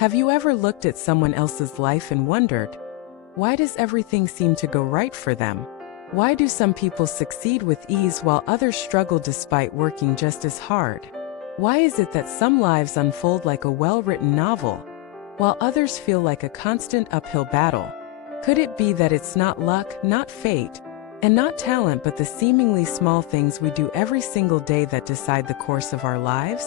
Have you ever looked at someone else's life and wondered, why does everything seem to go right for them? Why do some people succeed with ease while others struggle despite working just as hard? Why is it that some lives unfold like a well-written novel, while others feel like a constant uphill battle? Could it be that it's not luck, not fate, and not talent, but the seemingly small things we do every single day that decide the course of our lives?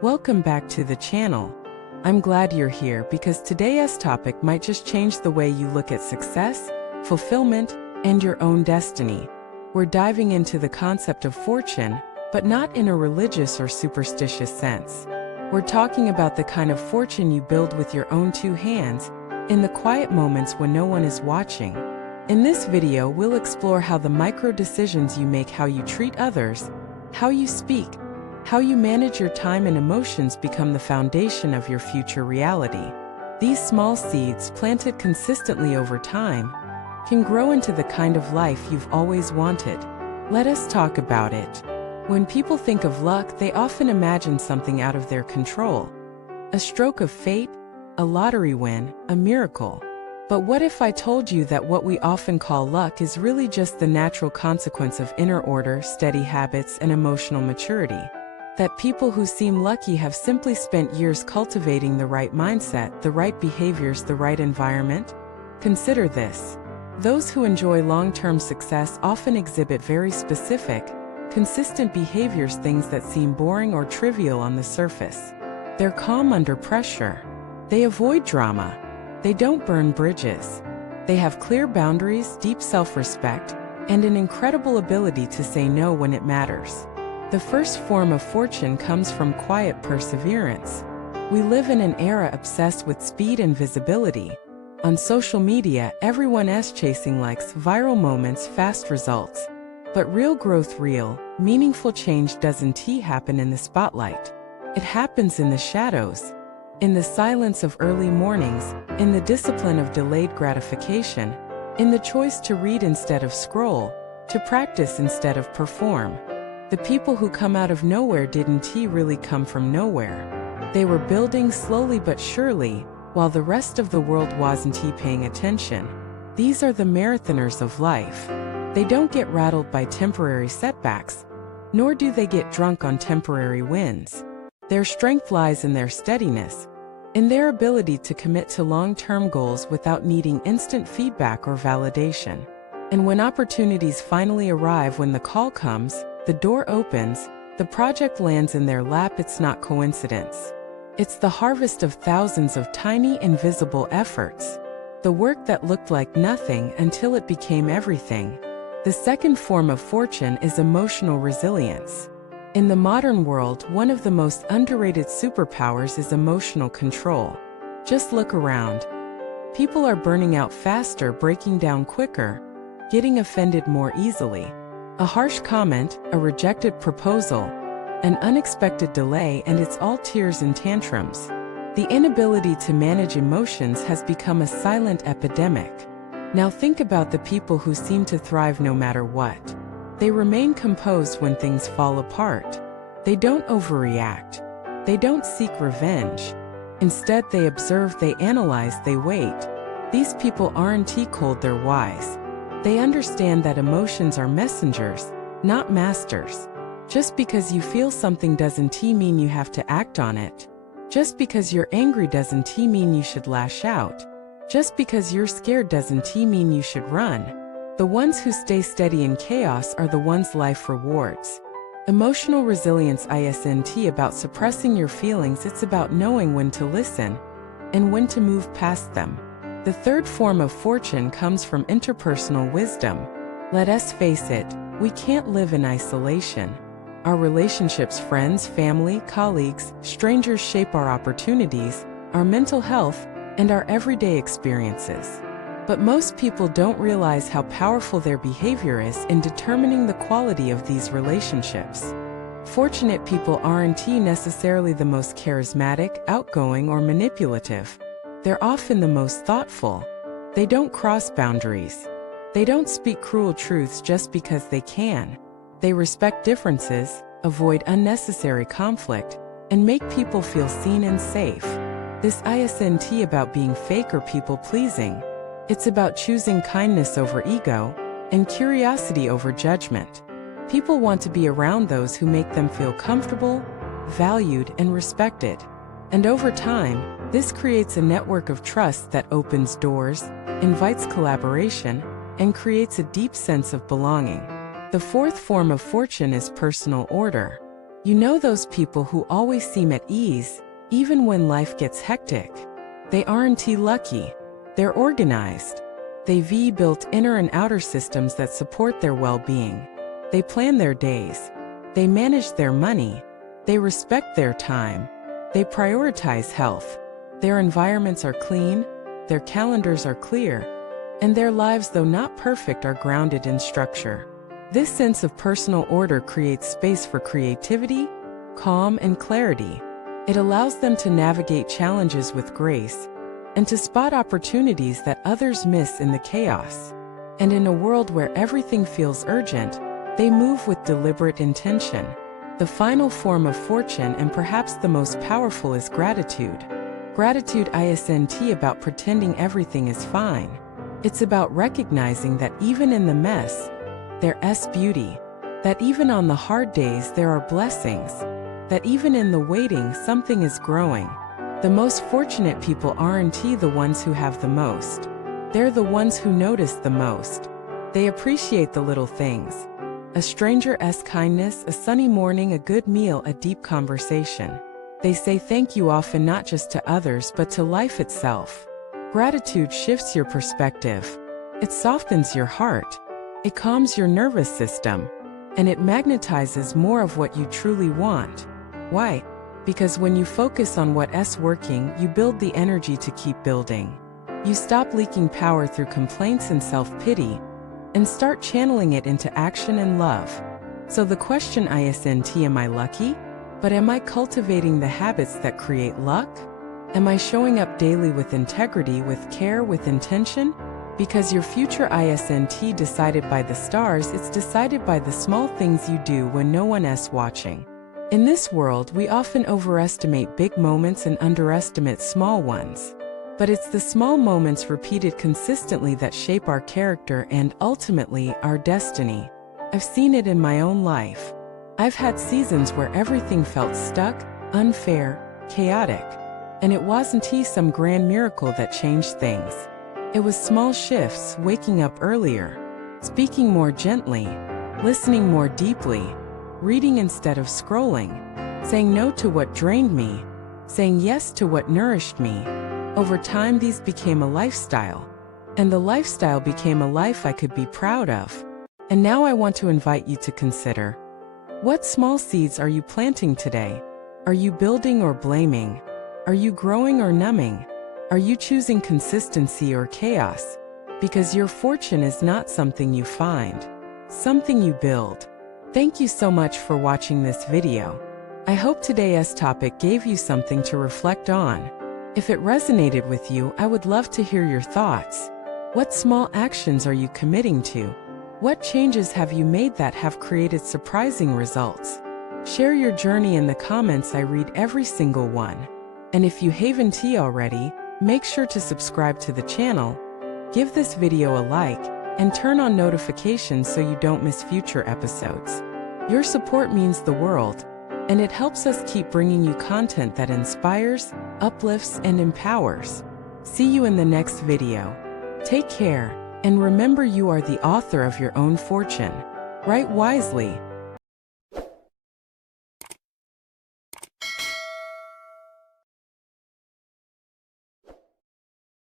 Welcome back to the channel. I'm glad you're here because today's topic might just change the way you look at success, fulfillment, and your own destiny. We're diving into the concept of fortune, but not in a religious or superstitious sense. We're talking about the kind of fortune you build with your own two hands, in the quiet moments when no one is watching. In this video, we'll explore how the micro decisions you make, how you treat others, how you speak, how you manage your time and emotions become the foundation of your future reality. These small seeds, planted consistently over time, can grow into the kind of life you've always wanted. Let us talk about it. When people think of luck, they often imagine something out of their control. A stroke of fate, a lottery win, a miracle. But what if I told you that what we often call luck is really just the natural consequence of inner order, steady habits, and emotional maturity? That people who seem lucky have simply spent years cultivating the right mindset, the right behaviors, the right environment? Consider this. Those who enjoy long-term success often exhibit very specific, consistent behaviors, things that seem boring or trivial on the surface. They're calm under pressure. They avoid drama. They don't burn bridges. They have clear boundaries, deep self-respect, and an incredible ability to say no when it matters. The first form of fortune comes from quiet perseverance. We live in an era obsessed with speed and visibility. On social media, everyone is chasing likes, viral moments, fast results. But real growth, real, meaningful change doesn't happen in the spotlight. It happens in the shadows, in the silence of early mornings, in the discipline of delayed gratification, in the choice to read instead of scroll, to practice instead of perform. The people who come out of nowhere didn't really come from nowhere. They were building slowly but surely, while the rest of the world wasn't paying attention. These are the marathoners of life. They don't get rattled by temporary setbacks, nor do they get drunk on temporary wins. Their strength lies in their steadiness, in their ability to commit to long-term goals without needing instant feedback or validation. And when opportunities finally arrive, when the call comes, the door opens, the project lands in their lap, it's not coincidence. It's the harvest of thousands of tiny, invisible efforts. The work that looked like nothing until it became everything. The second form of fortune is emotional resilience. In the modern world, one of the most underrated superpowers is emotional control. Just look around. People are burning out faster, breaking down quicker, getting offended more easily. A harsh comment, a rejected proposal, an unexpected delay, and it's all tears and tantrums. The inability to manage emotions has become a silent epidemic. Now think about the people who seem to thrive no matter what. They remain composed when things fall apart. They don't overreact. They don't seek revenge. Instead, they observe, they analyze, they wait. These people aren't cold, they're wise. They understand that emotions are messengers, not masters. Just because you feel something doesn't mean you have to act on it. Just because you're angry doesn't mean you should lash out. Just because you're scared doesn't mean you should run. The ones who stay steady in chaos are the ones life rewards. Emotional resilience isn't about suppressing your feelings, it's about knowing when to listen and when to move past them. The third form of fortune comes from interpersonal wisdom. Let us face it, we can't live in isolation. Our relationships, friends, family, colleagues, strangers shape our opportunities, our mental health, and our everyday experiences. But most people don't realize how powerful their behavior is in determining the quality of these relationships. Fortunate people aren't necessarily the most charismatic, outgoing, or manipulative. They're often the most thoughtful. They don't cross boundaries. They don't speak cruel truths just because they can. They respect differences, avoid unnecessary conflict, and make people feel seen and safe. This isn't about being fake or people-pleasing. It's about choosing kindness over ego and curiosity over judgment. People want to be around those who make them feel comfortable, valued, and respected. And over time, this creates a network of trust that opens doors, invites collaboration, and creates a deep sense of belonging. The fourth form of fortune is personal order. You know those people who always seem at ease, even when life gets hectic. They aren't lucky. They're organized. They've built inner and outer systems that support their well-being. They plan their days. They manage their money. They respect their time. They prioritize health. Their environments are clean, their calendars are clear, and their lives, though not perfect, are grounded in structure. This sense of personal order creates space for creativity, calm, and clarity. It allows them to navigate challenges with grace and to spot opportunities that others miss in the chaos. And in a world where everything feels urgent, they move with deliberate intention. The final form of fortune, and perhaps the most powerful, is gratitude. Gratitude isn't about pretending everything is fine. It's about recognizing that even in the mess, there's beauty. That even on the hard days there are blessings. That even in the waiting something is growing. The most fortunate people aren't the ones who have the most. They're the ones who notice the most. They appreciate the little things. A stranger's kindness, a sunny morning, a good meal, a deep conversation. They say thank you often, not just to others but to life itself. Gratitude shifts your perspective. It softens your heart. It calms your nervous system. And it magnetizes more of what you truly want. Why? Because when you focus on what's working, you build the energy to keep building. You stop leaking power through complaints and self-pity, and start channeling it into action and love. So the question isn't, am I lucky? But am I cultivating the habits that create luck? Am I showing up daily with integrity, with care, with intention? Because your future isn't decided by the stars, it's decided by the small things you do when no one else watching. In this world, we often overestimate big moments and underestimate small ones. But it's the small moments repeated consistently that shape our character and, ultimately, our destiny. I've seen it in my own life. I've had seasons where everything felt stuck, unfair, chaotic. And it wasn't some grand miracle that changed things. It was small shifts: waking up earlier, speaking more gently, listening more deeply, reading instead of scrolling, saying no to what drained me, saying yes to what nourished me. Over time, these became a lifestyle. And the lifestyle became a life I could be proud of. And now I want to invite you to consider: what small seeds are you planting today? Are you building or blaming? Are you growing or numbing? Are you choosing consistency or chaos? Because your fortune is not something you find, something you build. Thank you so much for watching this video. I hope today's topic gave you something to reflect on. If it resonated with you, I would love to hear your thoughts. What small actions are you committing to? What changes have you made that have created surprising results? Share your journey in the comments. I read every single one. And if you haven't already, make sure to subscribe to the channel, give this video a like, and turn on notifications so you don't miss future episodes. Your support means the world, and it helps us keep bringing you content that inspires, uplifts, and empowers. See you in the next video. Take care, and remember, you are the author of your own fortune. Write wisely,